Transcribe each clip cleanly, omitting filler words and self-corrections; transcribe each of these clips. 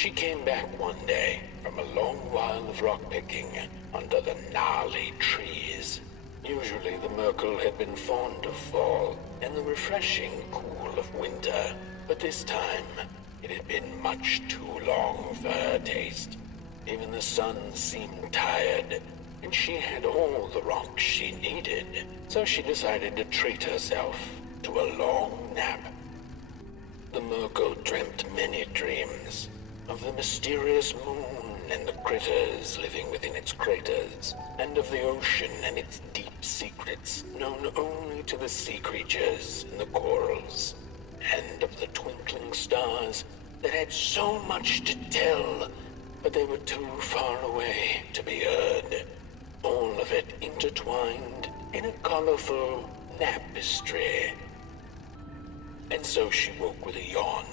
She came back one day from a long while of rock-picking under the gnarly trees. Usually the Murkle had been fond of fall and the refreshing cool of winter, but this time it had been much too long for her taste. Even the sun seemed tired, and she had all the rocks she needed, so she decided to treat herself to a long nap. The Murkle dreamt many dreams of the mysterious moon and the critters living within its craters, and of the ocean and its deep secrets known only to the sea creatures and the corals, and of the twinkling stars that had so much to tell, but they were too far away to be heard. All of it intertwined in a colorful tapestry. And so she woke with a yawn,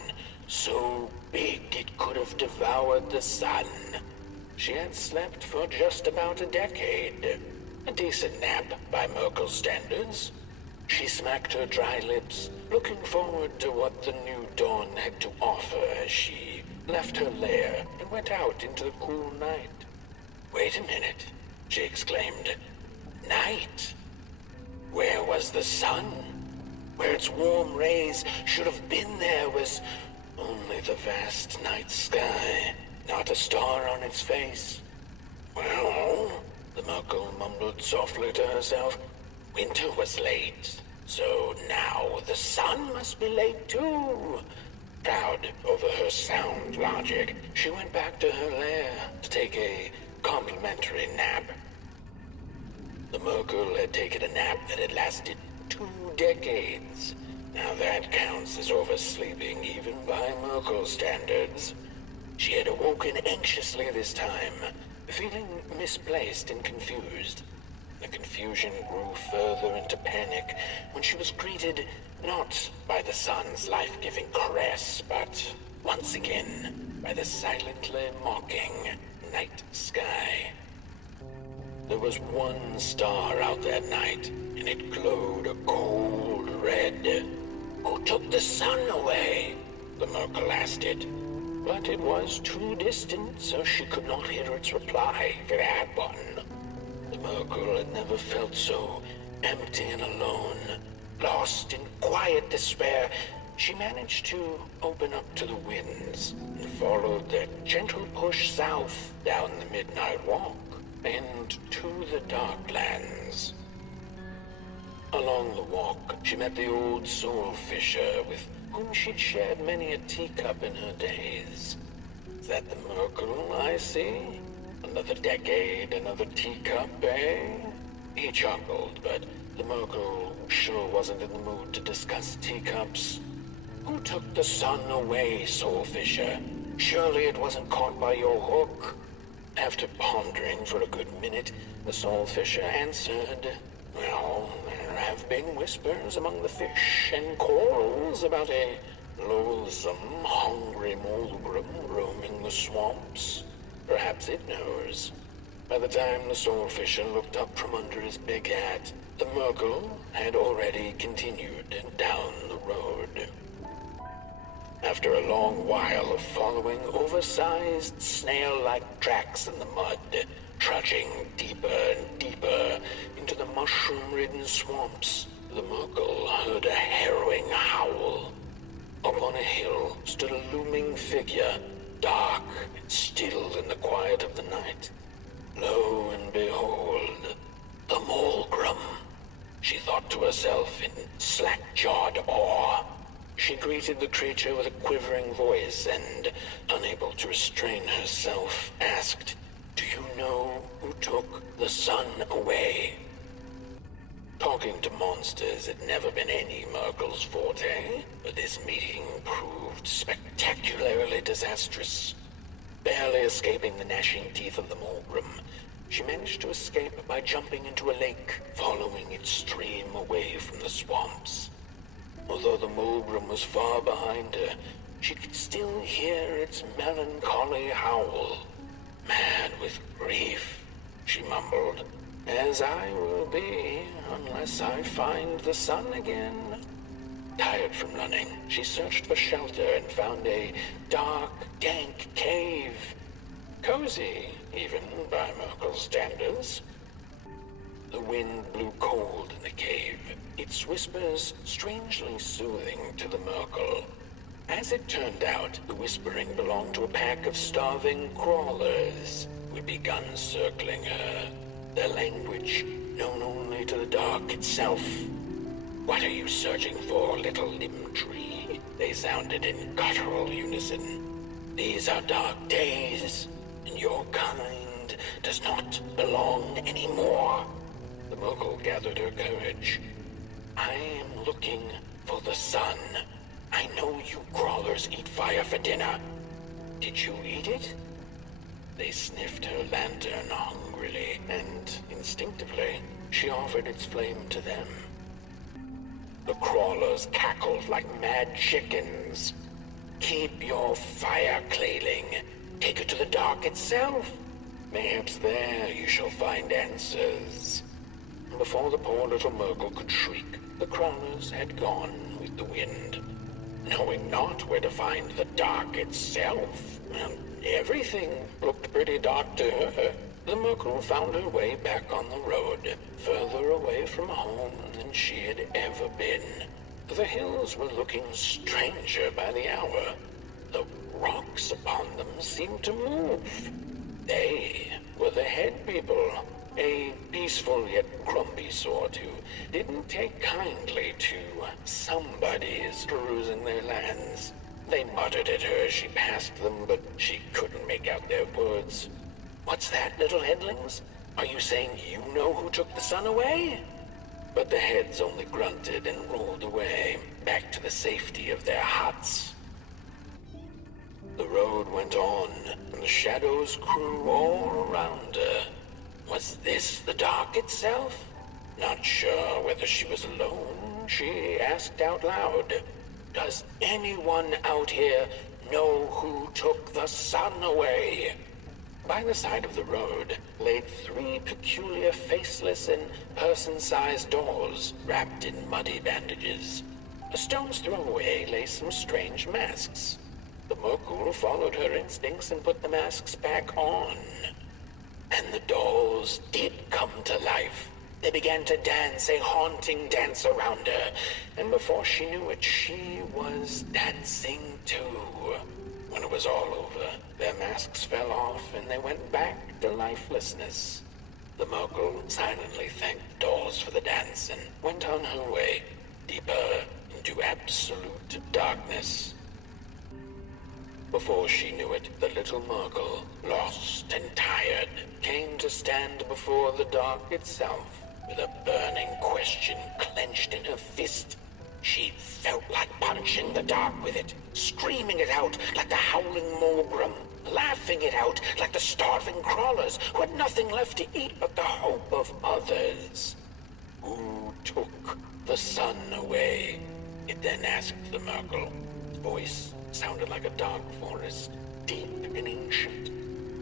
so big it could have devoured the sun. She had slept for just about a decade. A decent nap by Murkle standards. She smacked her dry lips, looking forward to what the new dawn had to offer as she left her lair and went out into the cool night. "Wait a minute," she exclaimed. "Night? Where was the sun? Where its warm rays should have been there was only the vast night sky, not a star on its face." "Well," the Murkle mumbled softly to herself, "winter was late, so now the sun must be late too." Proud over her sound logic, she went back to her lair to take a complimentary nap. The Murkle had taken a nap that had lasted 2 decades. Now that counts as oversleeping even by Murkle standards. She had awoken anxiously this time, feeling misplaced and confused. The confusion grew further into panic when she was greeted not by the sun's life-giving caress, but once again by the silently mocking night sky. There was one star out that night, and it glowed a cold red. "Who took the sun away?" the Murkle asked it. But it was too distant, so she could not hear its reply if it had one. The Murkle had never felt so empty and alone. Lost in quiet despair, she managed to open up to the winds and followed their gentle push south down the midnight walk and to the Darklands. Along the walk, she met the old soul fisher with whom she'd shared many a teacup in her days. "Is that the Murkle I see? Another decade, another teacup, eh?" He chuckled, but the Murkle sure wasn't in the mood to discuss teacups. "Who took the sun away, soul fisher? Surely it wasn't caught by your hook." After pondering for a good minute, the soul fisher answered, "Well, there have been whispers among the fish and corals about a loathsome, hungry Mulgrim roaming the swamps. Perhaps it knows." By the time the soul fisher looked up from under his big hat, the Murkle had already continued down the road. After a long while of following oversized snail-like tracks in the mud, trudging deeper and deeper into the mushroom-ridden swamps, the Murkle heard a harrowing howl. Up on a hill stood a looming figure, dark and still in the quiet of the night. Lo and behold, the Mulgrim, she thought to herself in slack-jawed awe. She greeted the creature with a quivering voice and, unable to restrain herself, asked, "Do you know who took the sun away?" Talking to monsters had never been any Murkle's forte, but this meeting proved spectacularly disastrous. Barely escaping the gnashing teeth of the Mulgrim, she managed to escape by jumping into a lake, following its stream away from the swamps. Although the Mulgrim was far behind her, she could still hear its melancholy howl. "Mad with grief," she mumbled, "as I will be unless I find the sun again." Tired from running, she searched for shelter and found a dark, dank cave. Cozy, even by Murkle's standards. The wind blew cold in the cave, its whispers strangely soothing to the Murkle. As it turned out, the whispering belonged to a pack of starving crawlers who'd begun circling her, their language known only to the dark itself. "What are you searching for, little limb tree?" they sounded in guttural unison. "These are dark days, and your kind does not belong anymore." The Murkle gathered her courage. "I am looking for the sun. I know you crawlers eat fire for dinner. Did you eat it?" They sniffed her lantern hungrily, and instinctively, she offered its flame to them. The crawlers cackled like mad chickens. "Keep your fire, Clayling. Take it to the dark itself. Perhaps there you shall find answers." Before the poor little Murkle could shriek, the crawlers had gone with the wind. Knowing not where to find the dark itself, everything looked pretty dark to her. The Murkle found her way back on the road, further away from home than she had ever been. The hills were looking stranger by the hour. The rocks upon them seemed to move. They were the head people, a peaceful yet grumpy sort who didn't take kindly to somebody's perusing their lands. They muttered at her as she passed them, but she couldn't make out their words. "What's that, little headlings? Are you saying you know who took the sun away?" But the heads only grunted and rolled away, back to the safety of their huts. The road went on, and the shadows grew all around her. Was this the dark itself? Not sure whether she was alone, she asked out loud, "Does anyone out here know who took the sun away?" By the side of the road lay 3 peculiar faceless and person-sized dolls wrapped in muddy bandages. A stone's throw away lay some strange masks. The Murkle followed her instincts and put the masks back on. And the dolls did come to life. They began to dance a haunting dance around her, and before she knew it, she was dancing too. When it was all over, their masks fell off and they went back to lifelessness. The Murkle silently thanked the dolls for the dance and went on her way, deeper into absolute darkness. Before she knew it, the little Murkle, lost and tired, came to stand before the dark itself with a burning question clenched in her fist. She felt like punching the dark with it, screaming it out like the howling Morgrim, laughing it out like the starving crawlers who had nothing left to eat but the hope of others. "Who took the sun away?" it then asked the Murkle. Its voice sounded like a dark forest, deep and ancient.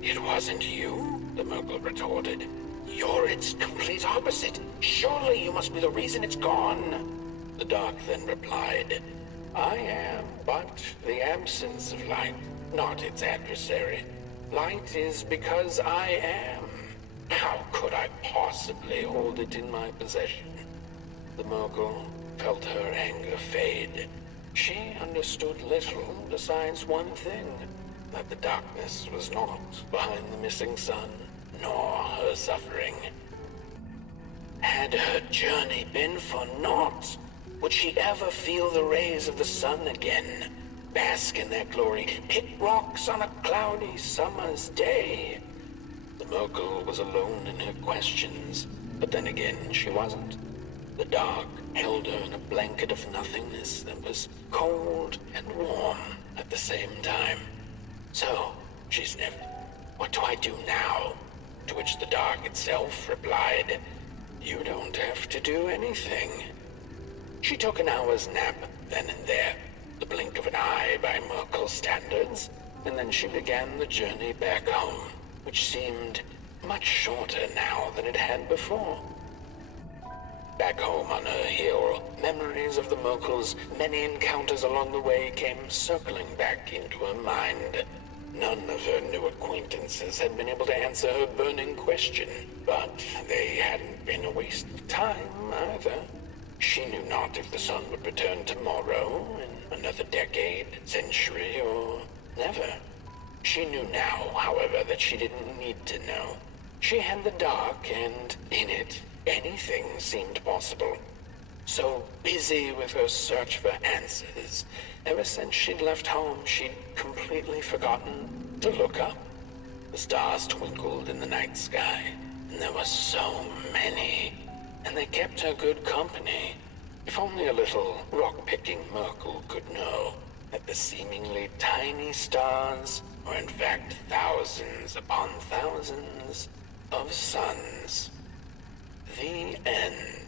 "It wasn't you," the Murkle retorted. "You're its complete opposite. Surely you must be the reason it's gone." The dark then replied, "I am but the absence of light, not its adversary. Light is because I am. How could I possibly hold it in my possession?" The Murkle felt her anger fade. She understood little besides one thing, that the darkness was not behind the missing sun, nor her suffering. Had her journey been for naught? Would she ever feel the rays of the sun again, bask in their glory, pick rocks on a cloudy summer's day? The Murkle was alone in her questions, but then again she wasn't. The dark held her in a blanket of nothingness that was cold and warm at the same time. "So," she sniffed, "what do I do now?" To which the dark itself replied, "You don't have to do anything." She took an hour's nap then and there, the blink of an eye by Murkle standards, and then she began the journey back home, which seemed much shorter now than it had before. Back home on her hill, memories of the Murkle's many encounters along the way came circling back into her mind. None of her new acquaintances had been able to answer her burning question, but they hadn't been a waste of time either. She knew not if the sun would return tomorrow, in another decade, century, or never. She knew now, however, that she didn't need to know. She had the dark, and in it, anything seemed possible. So busy with her search for answers, ever since she'd left home, she'd completely forgotten to look up. The stars twinkled in the night sky, and there were so many, and they kept her good company. If only a little rock-picking Murkle could know that the seemingly tiny stars were in fact thousands upon thousands of suns. The end.